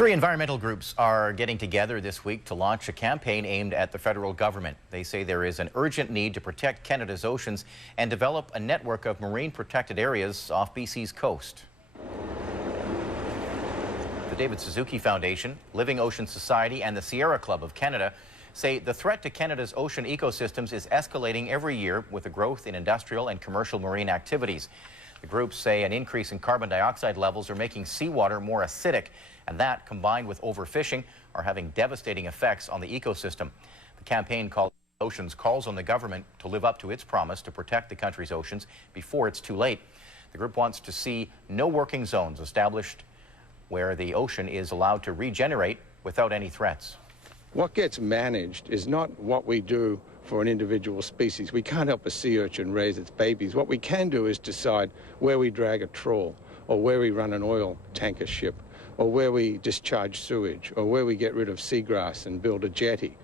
Three environmental groups are getting together this week to launch a campaign aimed at the federal government. They say there is an urgent need to protect Canada's oceans and develop a network of marine protected areas off BC's coast. The David Suzuki Foundation, Living Ocean Society, and the Sierra Club of Canada say the threat to Canada's ocean ecosystems is escalating every year with the growth in industrial and commercial marine activities. The groups say an increase in carbon dioxide levels are making seawater more acidic, and that, combined with overfishing, are having devastating effects on the ecosystem. The campaign called Oceans calls on the government to live up to its promise to protect the country's oceans before it's too late. The group wants to see no working zones established where the ocean is allowed to regenerate without any threats. What gets managed is not what we do for an individual species. We can't help a sea urchin raise its babies. What we can do is decide where we drag a trawl, or where we run an oil tanker ship, or where we discharge sewage, or where we get rid of seagrass and build a jetty.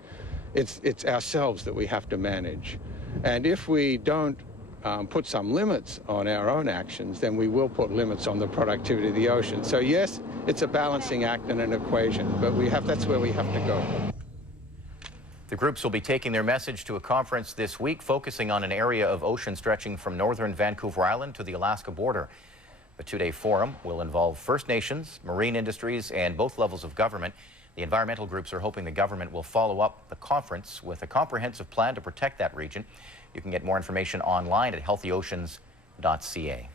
It's ourselves that we have to manage. And if we don't put some limits on our own actions, then we will put limits on the productivity of the ocean. So yes, it's a balancing act and an equation, but that's where we have to go. The groups will be taking their message to a conference this week focusing on an area of ocean stretching from northern Vancouver Island to the Alaska border. The two-day forum will involve First Nations, marine industries, and both levels of government. The environmental groups are hoping the government will follow up the conference with a comprehensive plan to protect that region. You can get more information online at healthyoceans.ca.